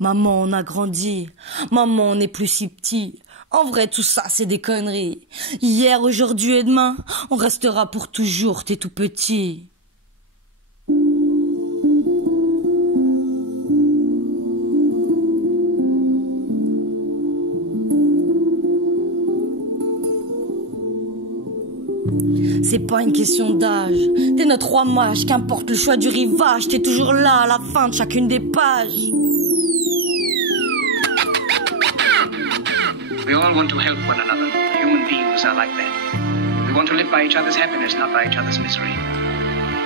Maman, on a grandi. Maman, on n'est plus si petit. En vrai, tout ça, c'est des conneries. Hier, aujourd'hui et demain, on restera pour toujours, t'es tout petit. C'est pas une question d'âge. T'es notre roi mage, qu'importe le choix du rivage, t'es toujours là à la fin de chacune des pages. We all want to help one another. Human beings are like that. We want to live by each other's happiness, not by each other's misery.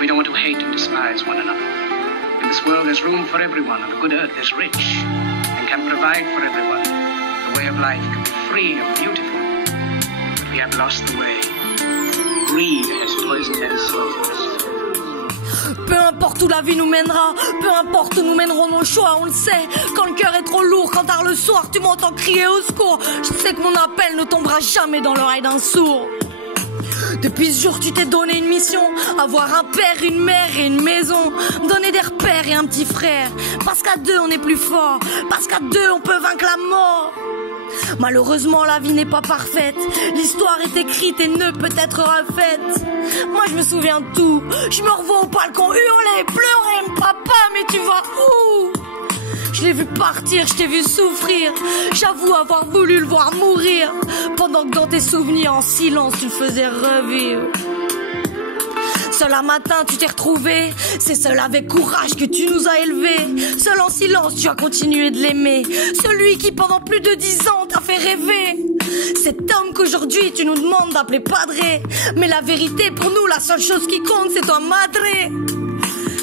We don't want to hate and despise one another. In this world there's room for everyone, and the good earth is rich and can provide for everyone. The way of life can be free and beautiful, but we have lost the way. Greed has poisoned our souls. Peu importe où la vie nous mènera, peu importe où nous mèneront nos choix, on le sait. Quand le cœur est trop lourd, quand tard le soir, tu m'entends crier au secours. Je sais que mon appel ne tombera jamais dans l'oreille d'un sourd. Depuis ce jour, tu t'es donné une mission, avoir un père, une mère et une maison, donner des repères et un petit frère. Parce qu'à deux, on est plus fort, parce qu'à deux, on peut vaincre la mort. Malheureusement, la vie n'est pas parfaite. L'histoire est écrite et ne peut être refaite. Moi, je me souviens de tout. Je me revois au balcon hurler, pleurer, papa, mais tu vas où? Je l'ai vu partir, je t'ai vu souffrir. J'avoue avoir voulu le voir mourir, pendant que dans tes souvenirs, en silence, tu le faisais revivre. Seul un matin tu t'es retrouvé, c'est seul avec courage que tu nous as élevés. Seul en silence tu as continué de l'aimer, celui qui pendant plus de 10 ans t'a fait rêver. Cet homme qu'aujourd'hui tu nous demandes d'appeler padré. Mais la vérité pour nous, la seule chose qui compte c'est toi madré.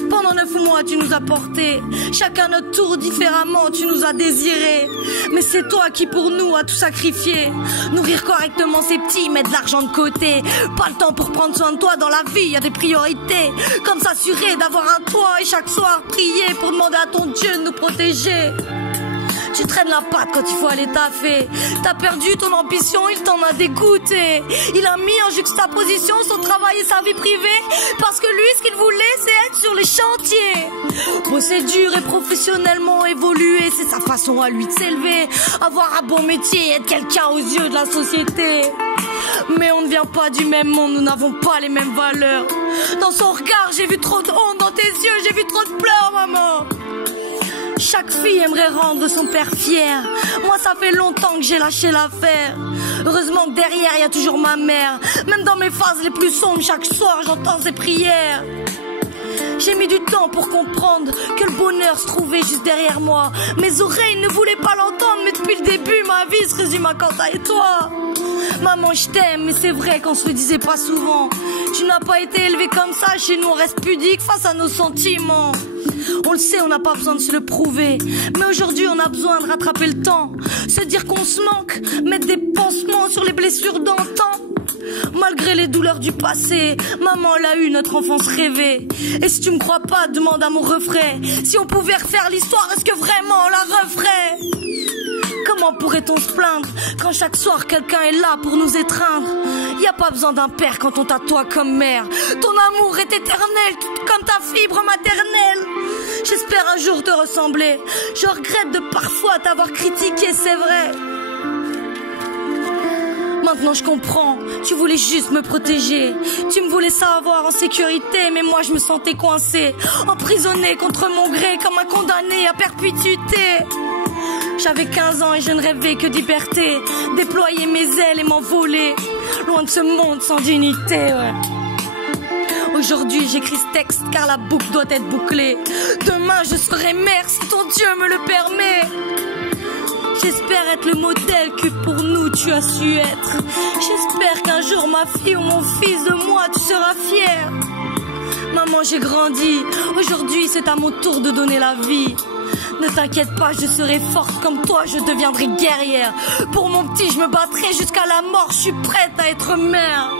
Pendant 9 mois tu nous as portés, chacun notre tour différemment tu nous as désirés. Mais c'est toi qui pour nous a tout sacrifié. Nourrir correctement ses petits, mettre de l'argent de côté. Pas le temps pour prendre soin de toi, dans la vie y a des priorités. Comme s'assurer d'avoir un toit et chaque soir prier pour demander à ton Dieu de nous protéger. Tu traînes la patte quand il faut aller taffer. T'as perdu ton ambition, il t'en a dégoûté. Il a mis en juxtaposition son travail et sa vie privée, parce que lui, ce qu'il voulait, c'est être sur les chantiers. Bosser dur et professionnellement évoluer, c'est sa façon à lui de s'élever. Avoir un bon métier, être quelqu'un aux yeux de la société. Mais on ne vient pas du même monde, nous n'avons pas les mêmes valeurs. Dans son regard, j'ai vu trop de honte, dans tes yeux, j'ai vu trop de pleurs, maman. Chaque fille aimerait rendre son père fier. Moi ça fait longtemps que j'ai lâché l'affaire. Heureusement que derrière il y a toujours ma mère. Même dans mes phases les plus sombres, chaque soir j'entends ses prières. J'ai mis du temps pour comprendre que le bonheur se trouvait juste derrière moi. Mes oreilles ne voulaient pas l'entendre, mais depuis le début ma vie se résume à Quentin et toi. Maman je t'aime, mais c'est vrai qu'on se le disait pas souvent. Tu n'as pas été élevée comme ça, chez nous on reste pudique face à nos sentiments. On le sait, on n'a pas besoin de se le prouver, mais aujourd'hui on a besoin de rattraper le temps. Se dire qu'on se manque, mettre des pansements sur les blessures d'antan. Malgré les douleurs du passé, maman elle a eu notre enfance rêvée. Et si tu me crois pas, demande à mon refrain. Si on pouvait refaire l'histoire, est-ce que vraiment on la referait? Comment pourrait-on se plaindre quand chaque soir quelqu'un est là pour nous étreindre? Y a pas besoin d'un père quand on t'a toi comme mère. Ton amour est éternel, tout comme ta fibre maternelle. J'espère un jour te ressembler. Je regrette de parfois t'avoir critiqué, c'est vrai. Maintenant je comprends, tu voulais juste me protéger. Tu me voulais savoir en sécurité, mais moi je me sentais coincée, emprisonnée contre mon gré comme un condamné à perpétuité. J'avais 15 ans et je ne rêvais que de liberté, déployer mes ailes et m'envoler, loin de ce monde sans dignité, ouais. Aujourd'hui j'écris ce texte car la boucle doit être bouclée. Demain je serai mère si ton Dieu me le permet. J'espère être le modèle que pour nous tu as su être. J'espère qu'un jour ma fille ou mon fils de moi tu seras fier. Maman j'ai grandi, aujourd'hui c'est à mon tour de donner la vie. Ne t'inquiète pas, je serai forte comme toi, je deviendrai guerrière. Pour mon petit je me battrai jusqu'à la mort, je suis prête à être mère.